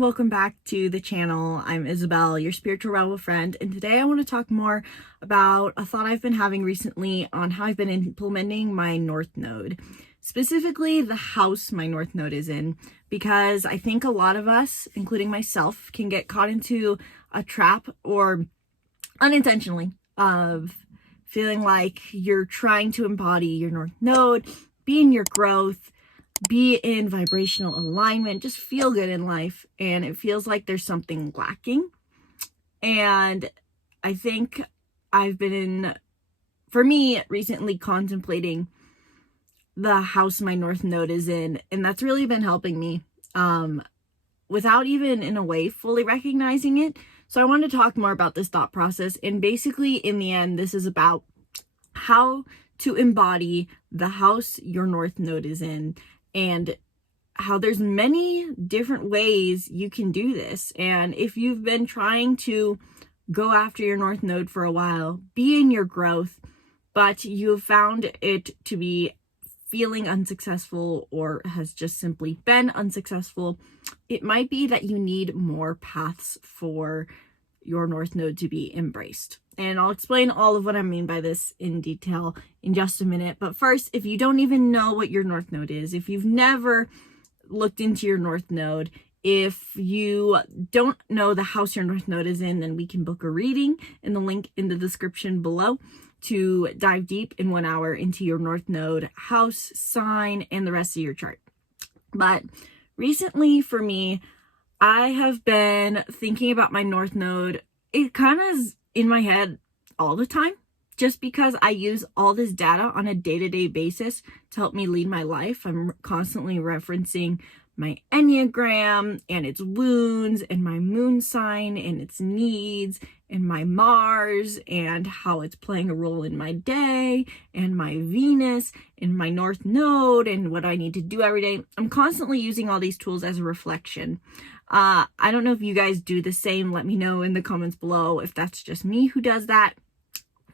welcome back to the channel. I'm Isabelle, your spiritual rebel friend, and today I want to talk more about a thought I've been having recently on how I've been implementing my North Node, specifically the house my North Node is in, because I think a lot of us, including myself, can get caught into a trap or unintentionally of feeling like you're trying to embody your North Node, be in your growth, be in vibrational alignment, just feel good in life, and it feels like there's something lacking. And I think I've been, for me, recently contemplating the house my North Node is in, and that's really been helping me without even in a way fully recognizing it. So I want to talk more about this thought process, and basically in the end this is about how to embody the house your North Node is in, and how there's many different ways you can do this. And if you've been trying to go after your North Node for a while, be in your growth, but you have found it to be feeling unsuccessful or has just simply been unsuccessful, it might be that you need more paths for your North Node to be embraced. And I'll explain all of what I mean by this in detail in just a minute. But first, if you don't even know what your North Node is, if you've never looked into your North Node, if you don't know the house your North Node is in, then we can book a reading in the link in the description below to dive deep in 1 hour into your North Node, house, sign, and the rest of your chart. But recently for me, I have been thinking about my North Node. It kind of is in my head all the time, just because I use all this data on a day-to-day basis to help me lead my life. I'm constantly referencing my Enneagram and its wounds and my moon sign and its needs and my Mars and how it's playing a role in my day and my Venus and my North Node and what I need to do every day. I'm constantly using all these tools as a reflection. I don't know if you guys do the same. Let me know in the comments below if that's just me who does that,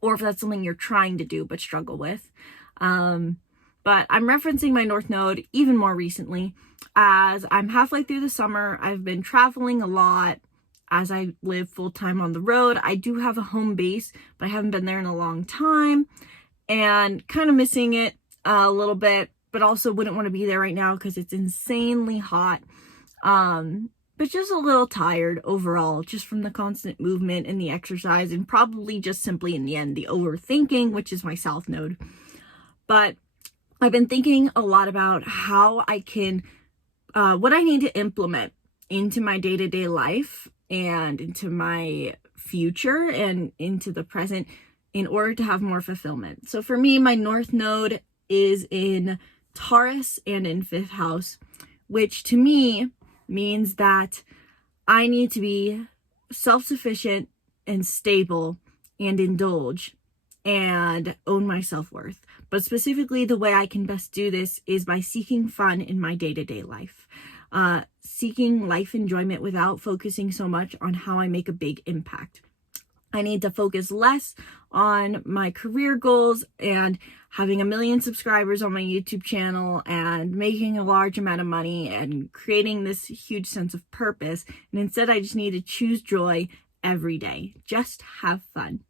or if that's something you're trying to do but struggle with. But I'm referencing my North Node even more recently as I'm halfway through the summer. I've been traveling a lot as I live full-time on the road. I do have a home base, but I haven't been there in a long time and kind of missing it a little bit, but also wouldn't want to be there right now because it's insanely hot. But just a little tired overall, just from the constant movement and the exercise, and probably just simply in the end, the overthinking, which is my South Node. But I've been thinking a lot about how I can, what I need to implement into my day-to-day life and into my future and into the present in order to have more fulfillment. So for me, my North Node is in Taurus and in 5th house, which to me means that I need to be self-sufficient and stable and indulge and own my self-worth. But specifically, the way I can best do this is by seeking fun in my day-to-day life, seeking life enjoyment without focusing so much on how I make a big impact. I need to focus less on my career goals and having 1 million subscribers on my YouTube channel and making a large amount of money and creating this huge sense of purpose. And instead, I just need to choose joy every day. Just have fun.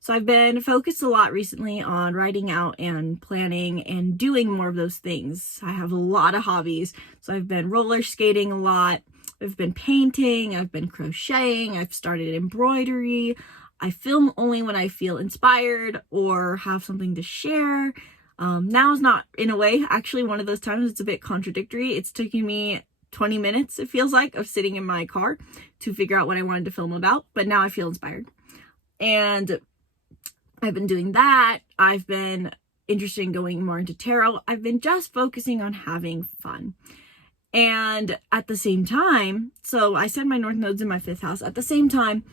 So I've been focused a lot recently on writing out and planning and doing more of those things. I have a lot of hobbies. So I've been roller skating a lot. I've been painting. I've been crocheting. I've started embroidery. I film only when I feel inspired or have something to share. Now is not, in a way, actually one of those times. It's a bit contradictory. It's taking me 20 minutes, it feels like, of sitting in my car to figure out what I wanted to film about. But now I feel inspired. And I've been doing that. I've been interested in going more into tarot. I've been just focusing on having fun. And at the same time, so I said my North Node's in my 5th house. At the same time,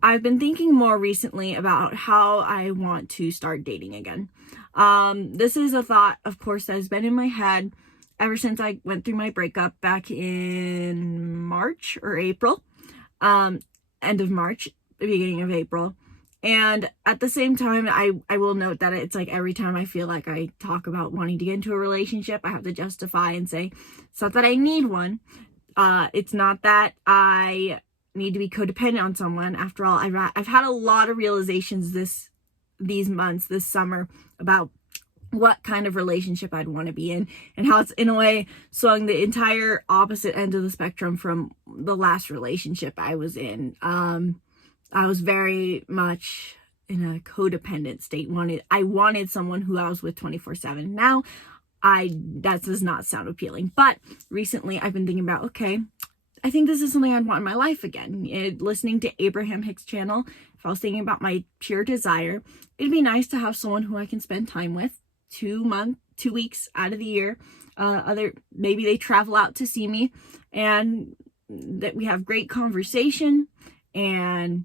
I've been thinking more recently about how I want to start dating again. This is a thought, of course, that has been in my head ever since I went through my breakup back in March or April, end of March, beginning of April. And at the same time, I will note that it's like every time I feel like I talk about wanting to get into a relationship, I have to justify and say, it's not that I need one. It's not that I need to be codependent on someone. After all, I've had a lot of realizations these months, this summer, about what kind of relationship I'd want to be in, and how it's in a way swung the entire opposite end of the spectrum from the last relationship I was in. I was very much in a codependent state. I wanted someone who I was with 24/7. Now, that does not sound appealing. But recently I've been thinking about, okay, I think this is something I'd want in my life again. Listening to Abraham Hicks' channel, if I was thinking about my pure desire, it'd be nice to have someone who I can spend time with 2 weeks out of the year. Maybe they travel out to see me, and that we have great conversation and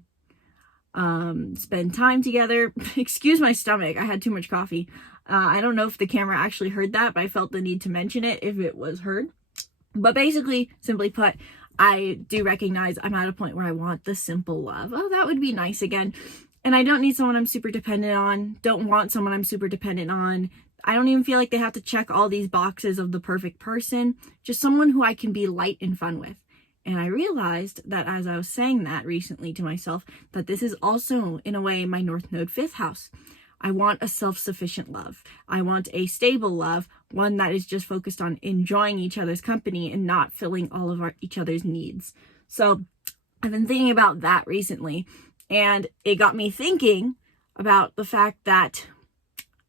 spend time together. Excuse my stomach, I had too much coffee. I don't know if the camera actually heard that, but I felt the need to mention it if it was heard. But basically, simply put, I do recognize I'm at a point where I want the simple love. Oh, that would be nice again. And I don't need someone I'm super dependent on. Don't want someone I'm super dependent on. I don't even feel like they have to check all these boxes of the perfect person. Just someone who I can be light and fun with. And I realized that as I was saying that recently to myself, that this is also, in a way, my North Node 5th house. I want a self-sufficient love. I want a stable love, one that is just focused on enjoying each other's company and not filling all of each other's needs. So I've been thinking about that recently, and it got me thinking about the fact that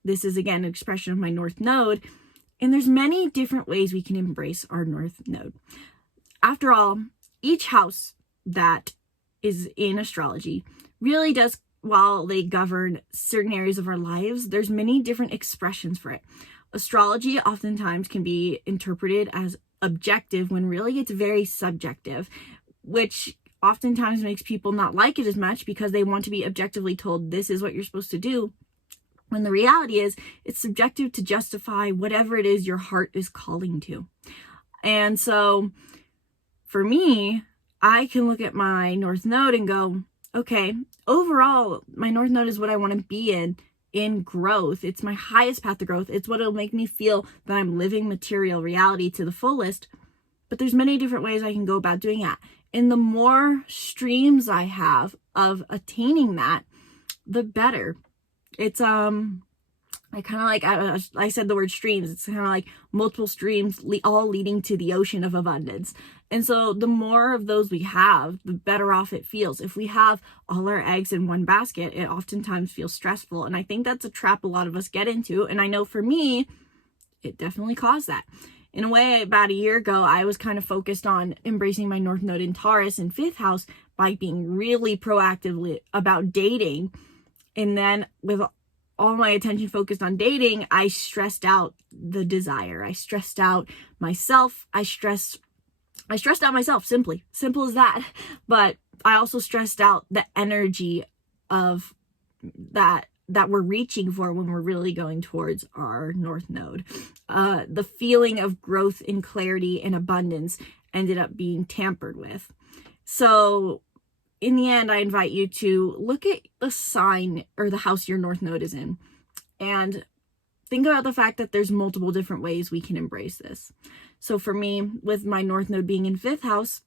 this is, again, an expression of my North Node, and there's many different ways we can embrace our North Node. After all, each house that is in astrology really does, while they govern certain areas of our lives, there's many different expressions for it. Astrology oftentimes can be interpreted as objective when really it's very subjective, which oftentimes makes people not like it as much because they want to be objectively told this is what you're supposed to do, when the reality is it's subjective to justify whatever it is your heart is calling to. And so for me, I can look at my North Node and go, okay, overall, my North Node is what I want to be in growth. It's my highest path to growth. It's what will make me feel that I'm living material reality to the fullest. But there's many different ways I can go about doing that. And the more streams I have of attaining that, the better. It's, I kind of like, I said the word streams. It's kind of like multiple streams all leading to the ocean of abundance. And so the more of those we have, the better off it feels. If we have all our eggs in one basket, it oftentimes feels stressful. And I think that's a trap a lot of us get into. And I know for me, it definitely caused that. In a way, about a year ago, I was kind of focused on embracing my North Node in Taurus in 5th house by being really proactively about dating. And then with all my attention focused on dating, I stressed out the desire. I stressed out myself. I stressed out myself, simple as that. But I also stressed out the energy of that we're reaching for when we're really going towards our North Node. The feeling of growth and clarity and abundance ended up being tampered with. So in the end, I invite you to look at the sign or the house your North Node is in and think about the fact that there's multiple different ways we can embrace this. So for me, with my North Node being in 5th house,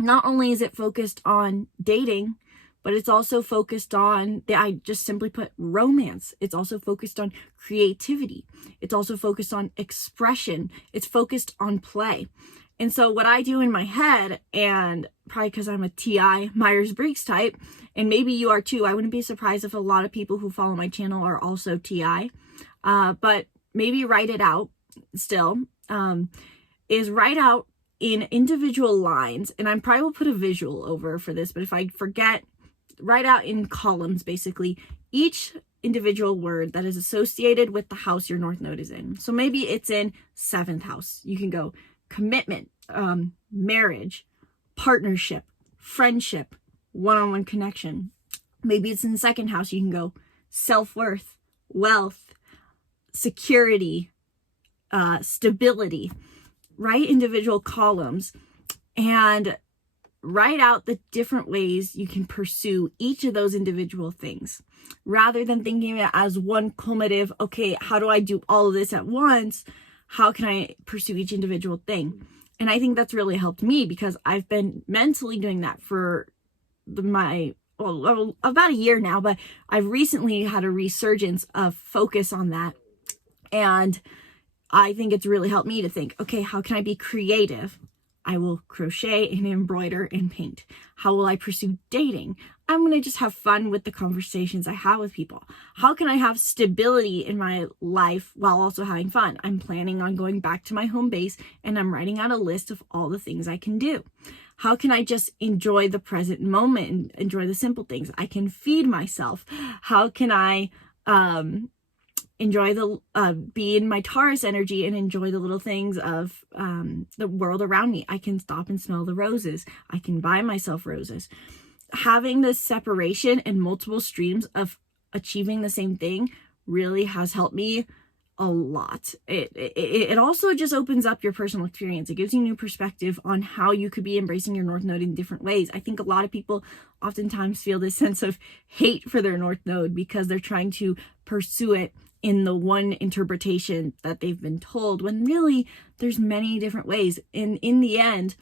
not only is it focused on dating, but it's also focused on, I just simply put, romance. It's also focused on creativity. It's also focused on expression. It's focused on play. And so what I do in my head, and probably because I'm a TI, Myers-Briggs type, and maybe you are too, I wouldn't be surprised if a lot of people who follow my channel are also TI, but maybe write it out still, is write out in individual lines, and I probably will put a visual over for this, but if I forget, write out in columns, basically, each individual word that is associated with the house your North Node is in. So maybe it's in 7th house. You can go commitment, marriage, partnership, friendship, one-on-one connection. Maybe it's in the 2nd house. You can go self-worth, wealth, security, stability. Write individual columns and write out the different ways you can pursue each of those individual things, rather than thinking of it as one cumulative, okay, how do I do all of this at once? How can I pursue each individual thing? And I think that's really helped me because I've been mentally doing that for about a year now, but I've recently had a resurgence of focus on that. And I think it's really helped me to think, okay, how can I be creative? I will crochet and embroider and paint. How will I pursue dating? I'm going to just have fun with the conversations I have with people. How can I have stability in my life while also having fun? I'm planning on going back to my home base and I'm writing out a list of all the things I can do. How can I just enjoy the present moment and enjoy the simple things? I can feed myself. How can I enjoy be in my Taurus energy and enjoy the little things of the world around me? I can stop and smell the roses. I can buy myself roses. Having this separation and multiple streams of achieving the same thing really has helped me a lot. It also just opens up your personal experience. It gives you new perspective on how you could be embracing your North Node in different ways. I think a lot of people oftentimes feel this sense of hate for their North Node because they're trying to pursue it in the one interpretation that they've been told, when really there's many different ways. And in the end,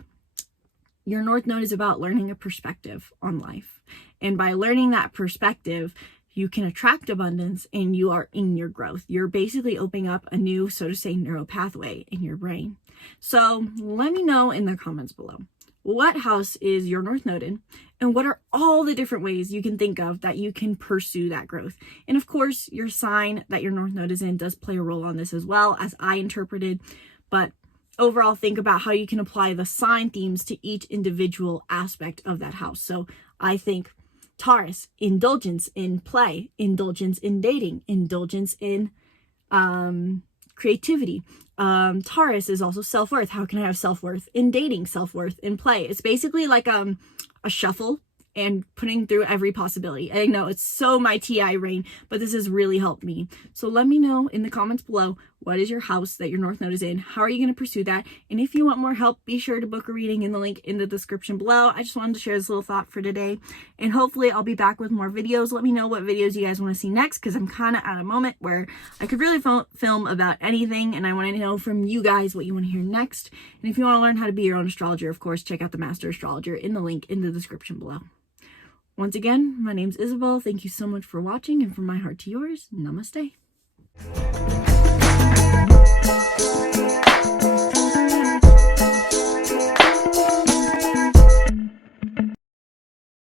your North Node is about learning a perspective on life. And by learning that perspective, you can attract abundance and you are in your growth. You're basically opening up a new, so to say, neural pathway in your brain. So let me know in the comments below, what house is your North Node in? And what are all the different ways you can think of that you can pursue that growth? And of course, your sign that your North Node is in does play a role on this as well, as I interpreted. But overall, think about how you can apply the sign themes to each individual aspect of that house. So I think Taurus, indulgence in play, indulgence in dating, indulgence in creativity. Taurus is also self-worth. How can I have self-worth in dating, self-worth in play? It's basically like a shuffle and putting through every possibility. I know it's so my TI rain, but this has really helped me. So let me know in the comments below, what is your house that your North Node is in? How are you going to pursue that? And if you want more help, be sure to book a reading in the link in the description below. I just wanted to share this little thought for today, and hopefully I'll be back with more videos. Let me know what videos you guys want to see next, because I'm kind of at a moment where I could really film about anything, and I want to know from you guys what you want to hear next. And if you want to learn how to be your own astrologer, of course, check out the Master Astrologer in the link in the description below. Once again, my name's Isabelle. Thank you so much for watching, and from my heart to yours, namaste.